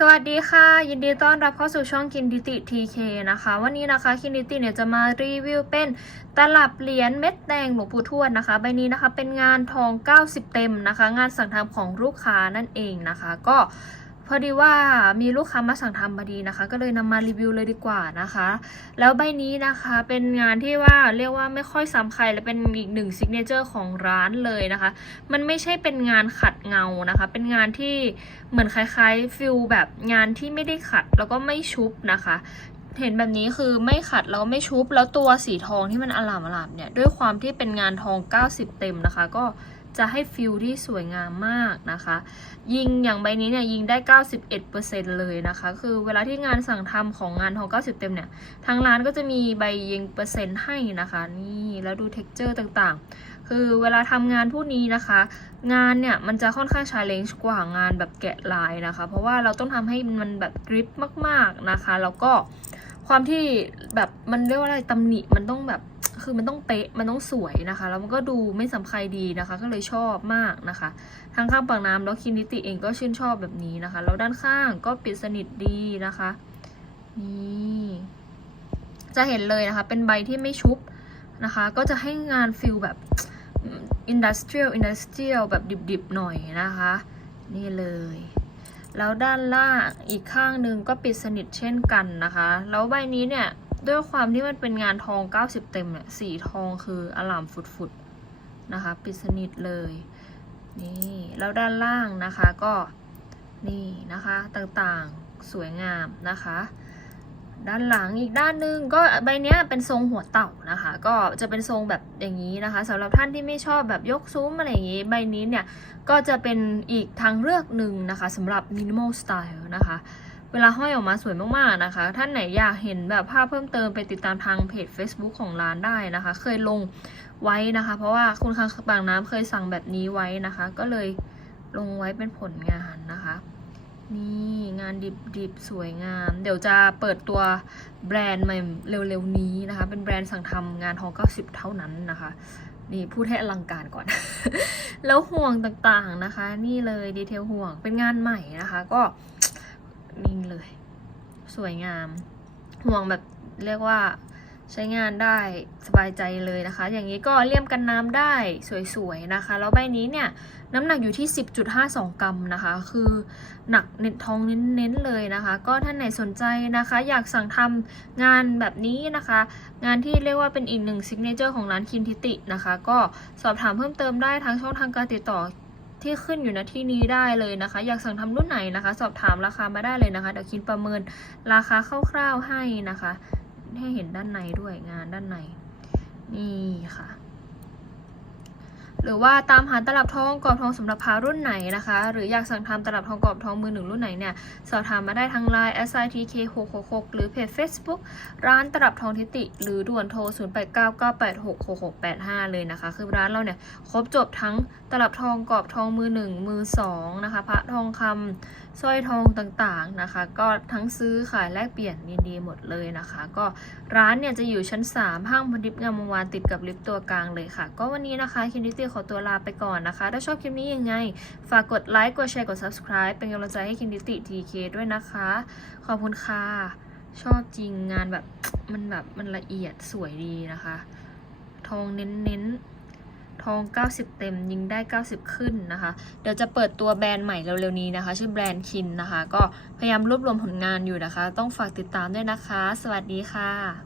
สวัสดีค่ะ ยินดีต้อนรับเข้าสู่ช่องคินดิติทีเคนะคะ วันนี้นะคะคินดิติเนี่ยจะมารีวิวเป็นตลับเหรียญเม็ดแดงหลวงปู่ทวดนะคะ ใบนี้นะคะเป็นงานทอง 90 เต็มนะคะ งานสั่งทำของลูกค้านั่นเองนะคะ ก็ พอดีว่ามีลูกค้ามาสั่งทำพอดีนะคะ ก็เลยนำมารีวิวเลยดีกว่านะคะ แล้วใบนี้นะคะเป็นงานที่ว่าเรียกว่าไม่ค่อยซ้ำใครและเป็นอีกหนึ่งซิกเนเจอร์ของร้านเลยนะคะ มันไม่ใช่เป็นงานขัดเงานะคะ เป็นงานที่เหมือนคล้ายๆฟิลแบบงานที่ไม่ได้ขัดแล้วก็ไม่ชุบนะคะเห็นแบบนี้คือไม่ขัดแล้วก็ไม่ชุบแล้วตัวสีทองที่มันอลามอลามเนี่ยด้วยความที่เป็นงานทอง 90 เต็มนะคะ ก็ จะให้ฟิลที่สวยงามมากนะคะ ยิงอย่างใบนี้เนี่ยยิงได้ 91%เลยนะคะ คือเวลาที่งานสั่งทำของงานทอง90 เต็มเนี่ยทางร้านก็จะมีใบยิงเปอร์เซ็นต์ให้นะคะนี่แล้วดูเท็กเจอร์ต่างๆ คือเวลาทำงานพวกนี้นะคะ งานเนี่ยมันจะค่อนข้างชาเลนจ์กว่างานแบบแกะลายนะคะ เพราะว่าเราต้องทำให้มันแบบกริปมากๆนะคะ แล้วก็ความที่แบบมันเรียกว่าอะไรตำหนิมันต้องแบบ คือมันต้องเป๊ะมันต้องสวยนะคะ แล้วมันก็ดูไม่สำคัญดีนะคะ ก็เลยชอบมากนะคะ ทางข้างปากน้ำแล้วคินิติเองก็ชื่นชอบแบบนี้นะคะ แล้วด้านข้างก็ปิดสนิทดีนะคะนี่จะเห็นเลยนะคะ เป็นใบที่ไม่ชุบนะคะ ก็จะให้งานฟิลแบบอินดัสเทรียลอินดัสเทรียลแบบดิบๆหน่อยนะคะ นี่เลยแล้วด้านล่างอีกข้างหนึ่งก็ปิดสนิทเช่นกันนะคะ แล้วใบนี้เนี่ย ด้วยความที่มันเป็นงานทอง 90 เต็มเนี่ยสีทองคืออลามฟุดๆนะคะ ปิดสนิทเลยนี่แล้วด้านล่างนะคะก็นี่นะคะต่างๆสวยงามนะคะ ด้านหลังอีกด้านหนึ่งก็ใบเนี้ยเป็นทรงหัวเต่านะคะ ก็จะเป็นทรงแบบอย่างนี้นะคะสำหรับท่านที่ไม่ชอบแบบยกซุ้มอะไรอย่างนี้ ใบนี้เนี่ยก็จะเป็นอีกทางเลือกหนึ่งนะคะสำหรับ minimal style นะคะ วลาห้อยออกมาสวยมากๆนะคะ ท่านไหนอยากเห็นแบบภาพเพิ่มเติมไปติดตามทางเพจ Facebook ของร้านได้นะคะ เคยลงไว้นะคะ เพราะว่าคุณค้างบางน้ำเคยสั่งแบบนี้ไว้นะคะ ก็เลยลงไว้เป็นผลงานนะคะ นี่งานดิบๆสวยงาม เดี๋ยวจะเปิดตัวแบรนด์ใหม่เร็วๆนี้นะคะ เป็นแบรนด์สั่งทำงานทอง 90 เท่านั้นนะคะนี่พูดให้อลังการก่อน แล้วห่วงต่างๆนะคะ นี่เลยดีเทลห่วงเป็นงานใหม่นะคะ ก็ นี่งเลย สวยงาม ห่วงแบบเรียกว่าใช้งานได้สบายใจเลยนะคะ อย่างนี้ก็เลี่ยมกันน้ำได้สวยๆนะคะ แล้วใบนี้เนี่ยน้ำหนักอยู่ที่ 10.52 กรัมนะคะ คือหนักเน็ตทองเน้นๆเลยนะคะ ก็ท่านไหนสนใจนะคะ อยากสั่งทำงานแบบนี้นะคะ งานที่เรียกว่าเป็นอีกหนึ่งซิกเนเจอร์ของร้านคินทิตินะคะ ก็สอบถามเพิ่มเติมได้ทางช่องทางการติดต่อ ที่ขึ้นอยู่ณที่นี้ได้เลยนะคะ อยากสั่งทำรุ่นไหนนะคะ สอบถามราคามาได้เลยนะคะเดี๋ยวคินประเมินราคาคร่าวๆให้นะคะ ให้เห็นด้านในด้วยงานด้านในนี่ค่ะ หรือว่าตามหาตลับทองกรอบทองสำหรับพารุ่นไหนนะคะ หรืออยากสั่งทำตลับทองกรอบทองมือหนึ่งรุ่นไหนเนี่ยสอบถามมาได้ทาง Line s i t k 6 6 6หรือเพจ Facebook ร้านตลับทองทิติ หรือด่วนโทร 0 8 9 9 8 6 6 6 8 5 เลยนะคะ คือร้านเราเนี่ยครบจบทั้งตลับทองกรอบทองมือหนึ่งมือสองนะคะพระทองคำสร้อยทองต่างๆนะคะ ก็ทั้งซื้อขายแลกเปลี่ยนดีๆหมดเลยนะคะ ก็ร้านเนี่ยจะอยู่ชั้น 3 ห้างพันทิพย์งามวงวานติดกับลิฟต์ตัวกลางเลยค่ะ ก็วันนี้นะคะคินดิตี้ขอตัวลาไปก่อนนะคะ ถ้าชอบคลิปนี้ยังไง ฝากกดไลค์ กดแชร์ กด subscribe เป็นกำลังใจให้คินดิติทีเคด้วยนะคะ ขอบคุณค่ะ ชอบจริงงานแบบมันแบบมันละเอียดสวยดีนะคะ ทองเน้นๆทอง 90 เต็ม ยิงได้ 90 ขึ้นนะคะ เดี๋ยวจะเปิดตัวแบรนด์ใหม่เร็วๆนี้นะคะ ชื่อแบรนด์คินนะคะ ก็พยายามรวบรวมผลงานอยู่นะคะ ต้องฝากติดตามด้วยนะคะ สวัสดีค่ะ